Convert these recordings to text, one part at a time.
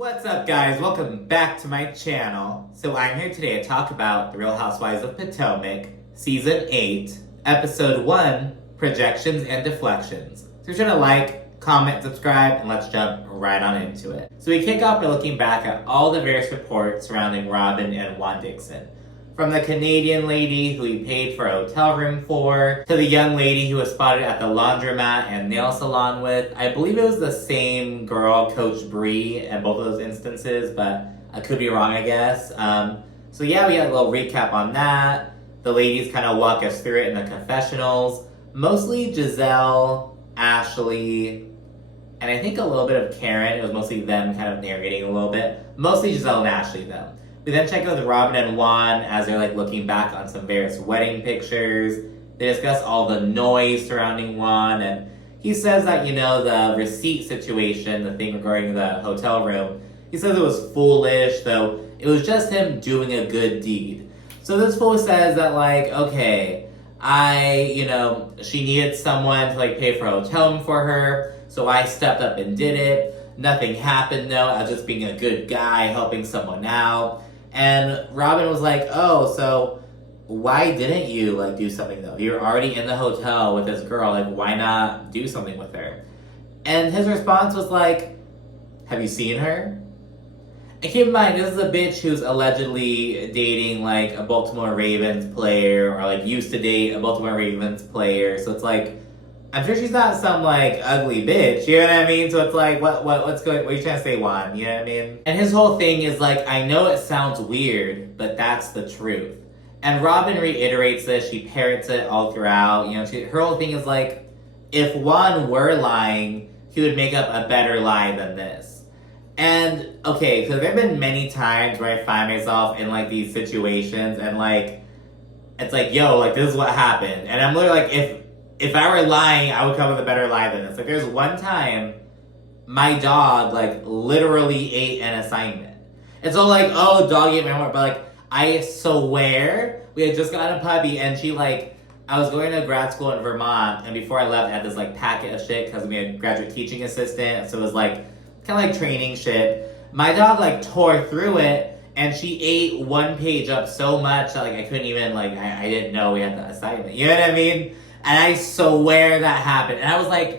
What's up, guys? Welcome back to my channel. So I'm here today to talk about The Real Housewives of Potomac, Season 8, Episode 1, Projections and Deflections. So be sure to like, comment, subscribe, and let's jump right on into it. So we kick off by looking back at all the various reports surrounding Robyn and Robyn Dixon. From the Canadian lady who he paid for a hotel room for, to the young lady who was spotted at the laundromat and nail salon with. I believe it was the same girl, Coach Bree, in both of those instances, but I could be wrong, I guess. So yeah, we had a little recap on that. The ladies kind of walk us through it in the confessionals. Mostly Giselle, Ashley, and I think a little bit of Karen. It was mostly them kind of narrating a little bit. Mostly Giselle and Ashley, though. We then check out with Robyn and Juan as they're looking back on some various wedding pictures. They discuss all the noise surrounding Juan, and he says that, the receipt situation, the thing regarding the hotel room, he says it was foolish, though it was just him doing a good deed. So this fool says that, okay, she needed someone to, pay for a hotel room for her, so I stepped up and did it. Nothing happened, though. I was just being a good guy, helping someone out. And Robyn was like, oh, so why didn't you, do something, though? You're already in the hotel with this girl. Why not do something with her? And his response was have you seen her? And keep in mind, this is a bitch who's allegedly dating, a Baltimore Ravens player, or, used to date a Baltimore Ravens player. So it's I'm sure she's not some, ugly bitch, you know what I mean? So it's what are you trying to say, Juan, you know what I mean? And his whole thing is, I know it sounds weird, but that's the truth. And Robyn reiterates this, she parrots it all throughout, her whole thing is, if Juan were lying, he would make up a better lie than this. And, okay, because there have been many times where I find myself in, these situations, and, it's yo, this is what happened. And I'm literally if I were lying, I would come with a better lie than this. There's one time, my dog, literally ate an assignment. And so, oh, dog ate my homework. But, I swear, we had just gotten a puppy, and she, I was going to grad school in Vermont, and before I left, I had this, packet of shit, because we had a graduate teaching assistant, so it was, kind of training shit. My dog, tore through it, and she ate one page up so much that, I couldn't even, I didn't know we had the assignment. You know what I mean? And I swear that happened. And I was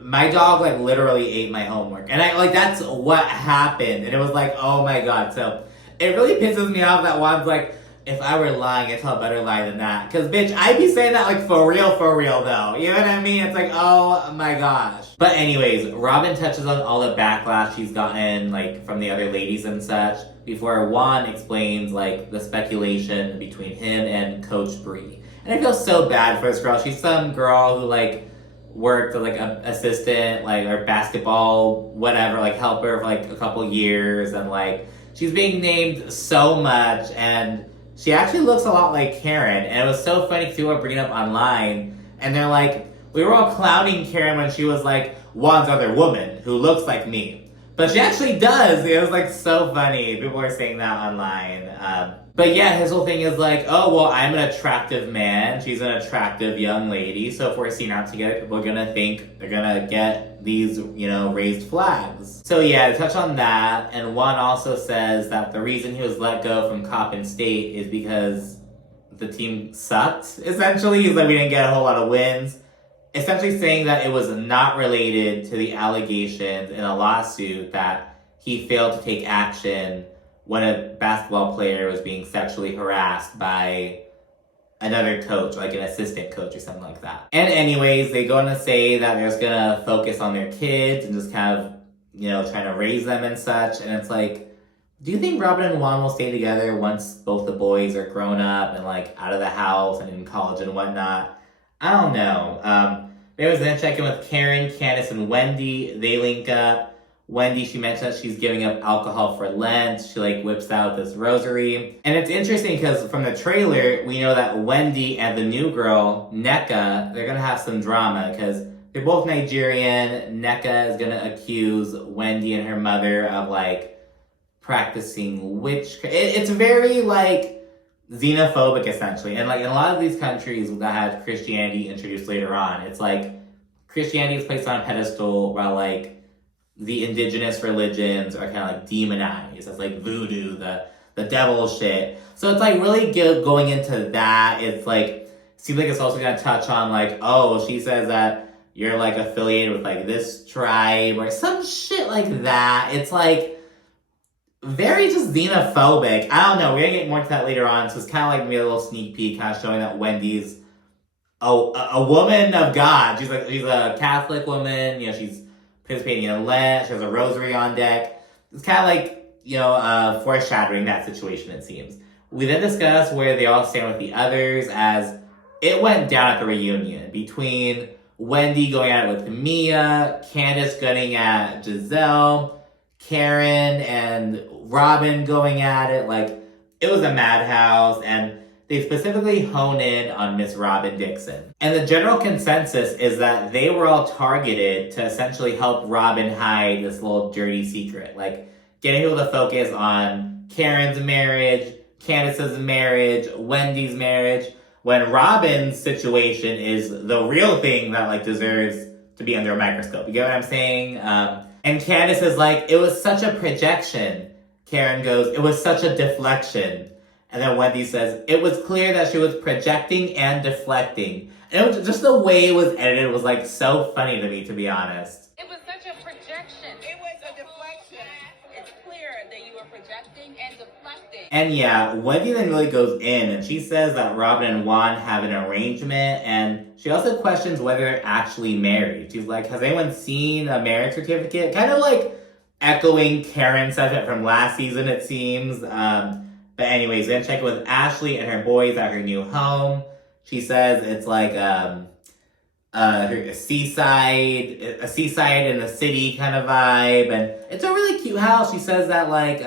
my dog, literally ate my homework. And I, that's what happened. And it was oh my God. So it really pisses me off that Juan's if I were lying, I'd tell a better lie than that. Because, bitch, I'd be saying that, for real, though. You know what I mean? It's oh my gosh. But anyways, Robyn touches on all the backlash she's gotten, from the other ladies and such, before Juan explains, the speculation between him and Coach Bree. And I feel so bad for this girl. She's some girl who, worked as, an assistant, or basketball, whatever, helper for, a couple years. And, she's being named so much. And she actually looks a lot like Karen. And it was so funny, because people were bringing it up online. And they're we were all clowning Karen when she was, Juan's other woman who looks like me. But she actually does. It was, so funny. People were saying that online. But yeah, his whole thing is oh, well, I'm an attractive man. She's an attractive young lady. So if we're seen out together, people are going to think they're going to get these, raised flags. So yeah, to touch on that. And Juan also says that the reason he was let go from Coppin State is because the team sucked, essentially. He's we didn't get a whole lot of wins. Essentially saying that it was not related to the allegations in a lawsuit that he failed to take action when a basketball player was being sexually harassed by another coach, an assistant coach or something like that. And anyways, they go on to say that they're just gonna focus on their kids and just kind of, trying to raise them and such. And it's do you think Robyn and Juan will stay together once both the boys are grown up and out of the house and in college and whatnot? I don't know. There was then check in with Karen, Candace, and Wendy. They link up. Wendy, she mentioned that she's giving up alcohol for Lent. She whips out this rosary. And it's interesting because from the trailer, we know that Wendy and the new girl, Nneka, they're going to have some drama because they're both Nigerian. Nneka is going to accuse Wendy and her mother of practicing witchcraft. It's very xenophobic, essentially. And in a lot of these countries that had Christianity introduced later on, it's Christianity is placed on a pedestal while the indigenous religions are kind of like demonized as like voodoo, the devil shit. So it's like really good going into that. It's like, seems like it's also gonna touch on like, oh, she says that you're like affiliated with like this tribe or some shit like that. It's like very just xenophobic. I don't know. We're gonna get more to that later on. So it's kind of like maybe a little sneak peek, kind of showing that Wendy's a woman of God. She's a Catholic woman. You know, she's participating in Lent. She has a rosary on deck. It's kind of like, you know, foreshadowing that situation, it seems. We then discuss where they all stand with the others as it went down at the reunion between Wendy going at it with Mia, Candace gunning at Giselle, Karen and Robyn going at it. Like, it was a madhouse, and they specifically hone in on Miss Robyn Dixon. And the general consensus is that they were all targeted to essentially help Robyn hide this little dirty secret. Like, getting people to focus on Karen's marriage, Candace's marriage, Wendy's marriage, when Robyn's situation is the real thing that, like, deserves to be under a microscope. You get what I'm saying? And Candace is like, it was such a projection. Karen goes, it was such a deflection. And then Wendy says, it was clear that she was projecting and deflecting. And it was just the way it was edited was like so funny to me, to be honest. It was such a projection. It was a deflection. It's clear that you were projecting and deflecting. And yeah, Wendy then really goes in and she says that Robyn and Juan have an arrangement, and she also questions whether they're actually married. She's like, has anyone seen a marriage certificate? Kind of like echoing Karen's sentiment from last season, it seems. But anyways, we're gonna check with Ashley and her boys at her new home. She says it's like a seaside in the city kind of vibe, and it's a really cute house. She says that like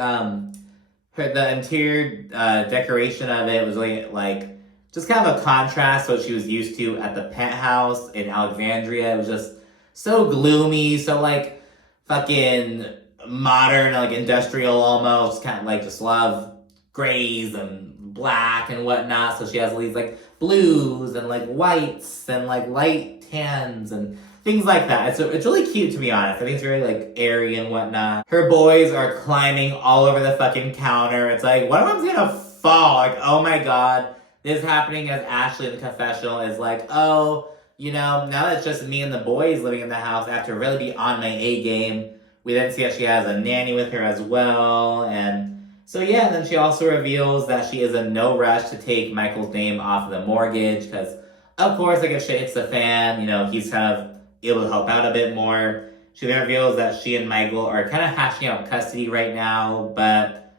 the interior decoration of it was really like just kind of a contrast to what she was used to at the penthouse in Alexandria. It was just so gloomy, so like fucking modern, like industrial almost, kind of like just love grays and black and whatnot. So she has all these like blues and like whites and like light tans and things like that. It's really cute, to be honest. I think it's very like airy and whatnot. Her boys are climbing all over the fucking counter. It's like one of them's gonna fall. Like, oh my god, this is happening as Ashley in the confessional is like, oh, you know, now that it's just me and the boys living in the house, I have to really be on my A game. We then see that she has a nanny with her as well, and so yeah, and then she also reveals that she is in no rush to take Michael's name off of the mortgage, because of course, like if shit hits the fan, you know, he's kind of able to help out a bit more. She then reveals that she and Michael are kind of hashing out custody right now, but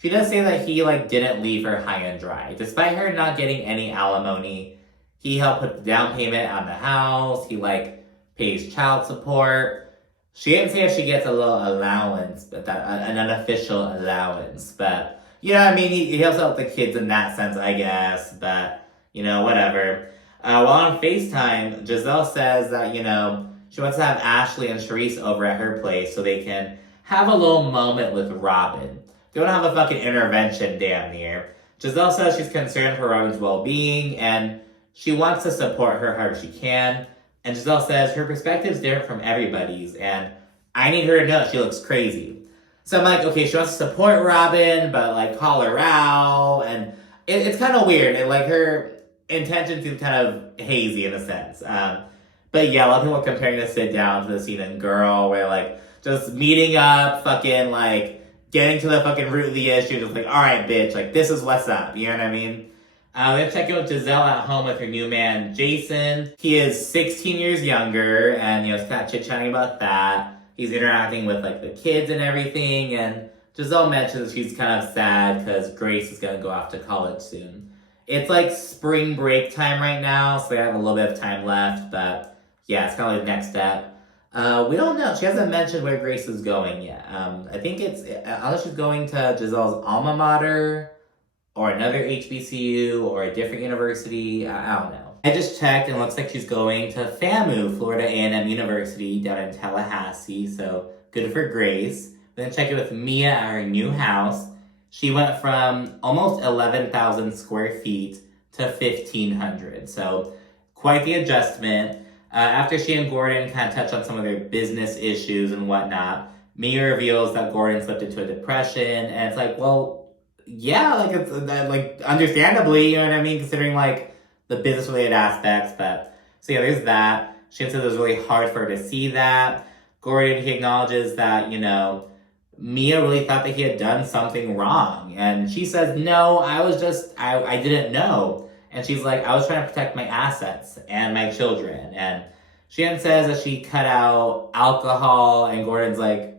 she does say that he like didn't leave her high and dry. Despite her not getting any alimony, he helped put the down payment on the house, he like pays child support. She didn't say if she gets a little allowance, but that an unofficial allowance. But, you know what I mean? He helps out the kids in that sense, I guess. But, you know, whatever. While on FaceTime, Giselle says that, you know, she wants to have Ashley and Charisse over at her place so they can have a little moment with Robyn. They want to have a fucking intervention damn near. Giselle says she's concerned for Robyn's well-being and she wants to support her however she can. And Giselle says her perspective is different from everybody's, and I need her to know she looks crazy. So I'm like, okay, she wants to support Robyn, but like call her out, and it's kind of weird. And like her intention seems kind of hazy in a sense. But yeah, a lot of people are comparing the sit down to the scene in Girl, where like just meeting up, fucking like getting to the fucking root of the issue, just like, all right, bitch, like this is what's up. You know what I mean? We're gonna check in with Giselle at home with her new man, Jason. He is 16 years younger, and you know, it's kind of chit-chatting about that. He's interacting with like the kids and everything, and Giselle mentions she's kind of sad because Grace is gonna go off to college soon. It's like spring break time right now, so they have a little bit of time left, but yeah, it's kind of like the next step. We don't know. She hasn't mentioned where Grace is going yet. I think unless she's going to Giselle's alma mater, or another HBCU, or a different university. I don't know. I just checked, and it looks like she's going to FAMU, Florida A&M University, down in Tallahassee, so good for Grace. Then check it with Mia at her new house. She went from almost 11,000 square feet to 1,500, so quite the adjustment. After she and Gordon kind of touch on some of their business issues and whatnot, Mia reveals that Gordon slipped into a depression, and it's like, well, yeah, like it's like understandably, you know what I mean, considering like the business related aspects. But so yeah, there's that. She says it was really hard for her to see that. Gordon, he acknowledges that, you know, Mia really thought that he had done something wrong. And she says, no, I didn't know. And she's like, I was trying to protect my assets and my children. And she then says that she cut out alcohol, and Gordon's like,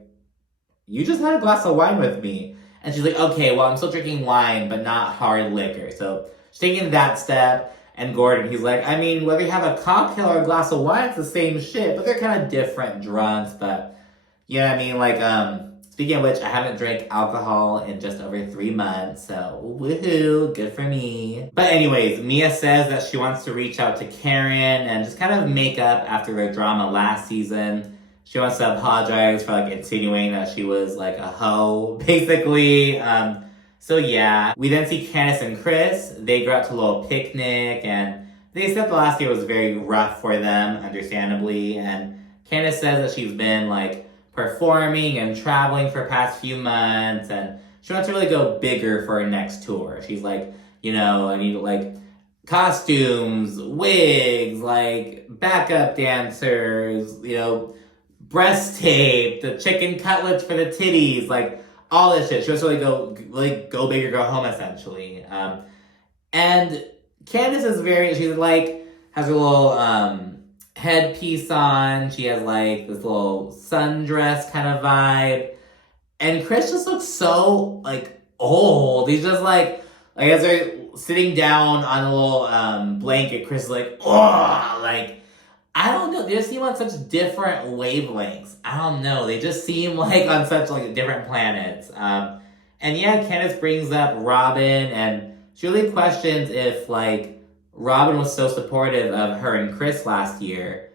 you just had a glass of wine with me. And she's like, okay, well, I'm still drinking wine, but not hard liquor. So she's taking that step. And Gordon, he's like, I mean, whether you have a cocktail or a glass of wine, it's the same shit, but they're kind of different drunks. But, you know what I mean? Like, speaking of which, I haven't drank alcohol in just over 3 months, so woohoo, good for me. But anyways, Mia says that she wants to reach out to Karen and just kind of make up after their drama last season. She wants to apologize for like insinuating that she was like a hoe, basically. So yeah, we then see Candace and Chris. They go out to a little picnic, and they said the last year was very rough for them, understandably. And Candace says that she's been like performing and traveling for the past few months, and she wants to really go bigger for her next tour. She's like, you know, I need like costumes, wigs, like backup dancers, you know, breast tape, the chicken cutlets for the titties, like all this shit. She wants to really go big or go home, essentially. And Candace is she's like, has a little headpiece on. She has like this little sundress kind of vibe. And Chris just looks so like old. He's just like as they're sitting down on a little blanket, Chris is like, oh, like, I don't know. They just seem on such different wavelengths. I don't know. They just seem like on such like different planets. And yeah, Candace brings up Robyn, and she really questions if like Robyn was so supportive of her and Chris last year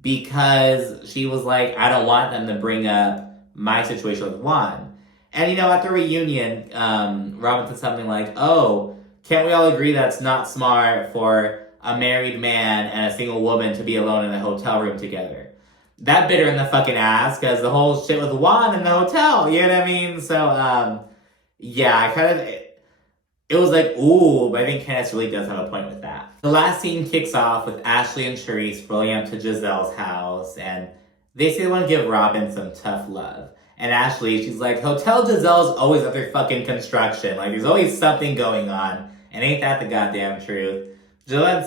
because she was like, I don't want them to bring up my situation with Juan. And you know, at the reunion, Robyn said something like, oh, can't we all agree that it's not smart for a married man and a single woman to be alone in a hotel room together? That bit her in the fucking ass, because the whole shit with Juan in the hotel, you know what I mean? So, yeah, it was like, ooh, but I think Candace really does have a point with that. The last scene kicks off with Ashley and Charisse rolling up to Giselle's house, and they say they want to give Robyn some tough love. And Ashley, she's like, Hotel Giselle's always at their fucking construction. Like, there's always something going on. And ain't that the goddamn truth? Giselle then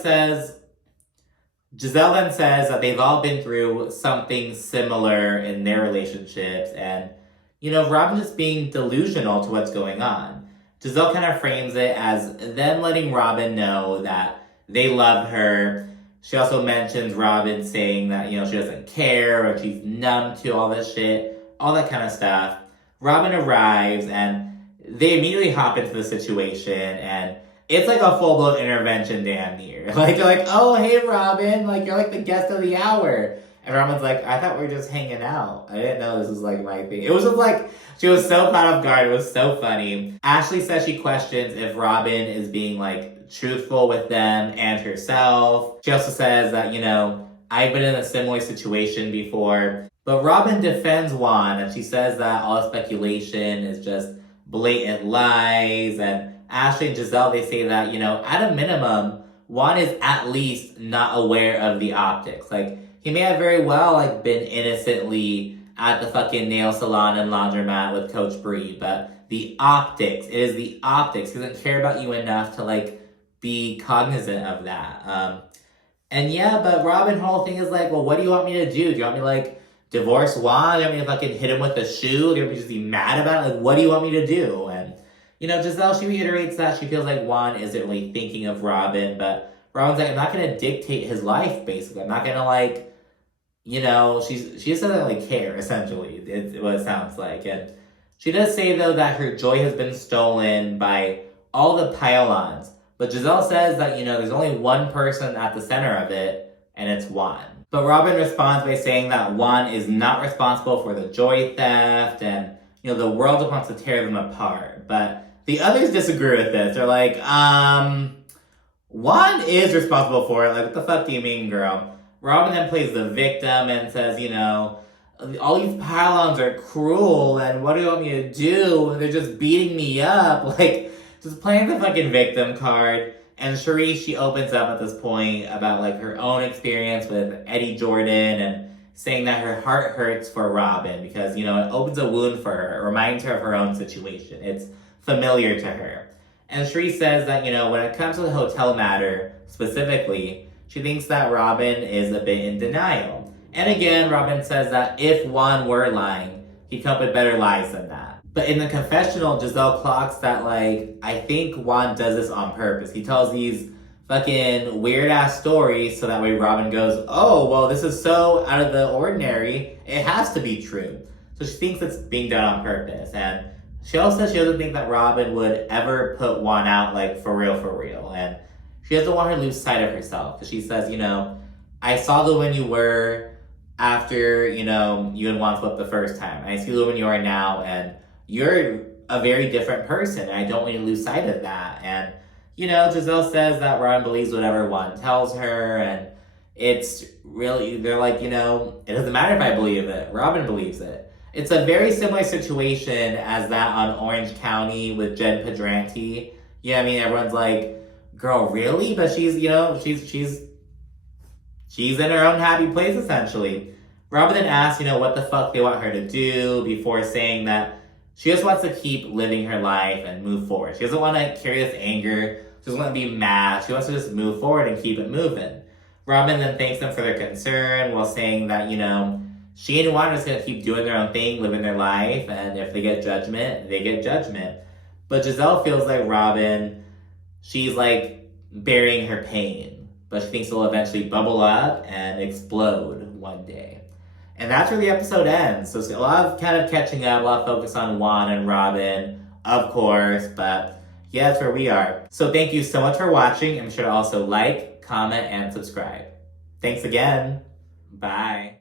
says that they've all been through something similar in their relationships, and, you know, Robyn just being delusional to what's going on. Giselle kind of frames it as them letting Robyn know that they love her. She also mentions Robyn saying that, you know, she doesn't care, or she's numb to all this shit, all that kind of stuff. Robyn arrives, and they immediately hop into the situation, and it's like a full-blown intervention damn near. Like, they're like, oh, hey, Robyn, like, you're like the guest of the hour. And Robyn's like, I thought we were just hanging out. I didn't know this was like my thing. It was just like, she was so caught off guard. It was so funny. Ashley says she questions if Robyn is being like truthful with them and herself. She also says that, you know, I've been in a similar situation before. But Robyn defends Juan, and she says that all speculation is just blatant lies. And Ashley and Giselle, they say that, you know, at a minimum, Juan is at least not aware of the optics. Like, he may have very well, like, been innocently at the fucking nail salon and laundromat with Coach Bree, but the optics, it is the optics. He doesn't care about you enough to, like, be cognizant of that. And yeah, but Robyn's whole thing is like, well, what do you want me to do? Do you want me to, like, divorce Juan? Do you want me to fucking hit him with a shoe? Do you want me to just be mad about it? Like, what do you want me to do? And, you know, Giselle, she reiterates that she feels like Juan isn't really thinking of Robyn, but Robyn's like, I'm not going to dictate his life, basically. I'm not going to, like, you know, she just doesn't really care, essentially, it's what it sounds like. And she does say, though, that her joy has been stolen by all the pile-ons. But Giselle says that, you know, there's only one person at the center of it, and it's Juan. But Robyn responds by saying that Juan is not responsible for the joy theft, and, you know, the world just wants to tear them apart. But the others disagree with this. They're like, Juan is responsible for it. Like, what the fuck do you mean, girl? Robyn then plays the victim and says, you know, all these pylons are cruel and what do you want me to do? They're just beating me up. Like, just playing the fucking victim card. And Cherie, she opens up at this point about like her own experience with Eddie Jordan and saying that her heart hurts for Robyn because, you know, it opens a wound for her. It reminds her of her own situation. It's familiar to her. And Cherie says that, you know, when it comes to the hotel matter specifically, she thinks that Robyn is a bit in denial. And again, Robyn says that if Juan were lying, he'd come up with better lies than that. But in the confessional, Giselle clocks that, like, I think Juan does this on purpose. He tells these fucking weird-ass stories so that way Robyn goes, oh, well, this is so out of the ordinary, it has to be true. So she thinks it's being done on purpose. And she also says she doesn't think that Robyn would ever put Juan out, like, for real. And she doesn't want her to lose sight of herself. Because she says, you know, I saw the woman you were after, you know, you and Juan flipped the first time. And I see the woman you are now, and you're a very different person, and I don't want you to lose sight of that. And, you know, Giselle says that Robyn believes whatever Juan tells her, and it's really, they're like, you know, it doesn't matter if I believe it, Robyn believes it. It's a very similar situation as that on Orange County with Jen Pedranti. Yeah, I mean, everyone's like, girl, really? But she's, you know, she's in her own happy place, essentially. Robyn then asks, you know, what the fuck they want her to do before saying that she just wants to keep living her life and move forward. She doesn't want to carry this anger. She doesn't want to be mad. She wants to just move forward and keep it moving. Robyn then thanks them for their concern while saying that, you know, she and Juan are just going to keep doing their own thing, living their life, and if they get judgment, they get judgment. But Giselle feels like Robyn, she's like burying her pain, but she thinks it'll eventually bubble up and explode one day. And that's where the episode ends. So it's a lot of kind of catching up, a lot of focus on Juan and Robyn, of course, but yeah, that's where we are. So thank you so much for watching. I'm sure to also like, comment, and subscribe. Thanks again. Bye.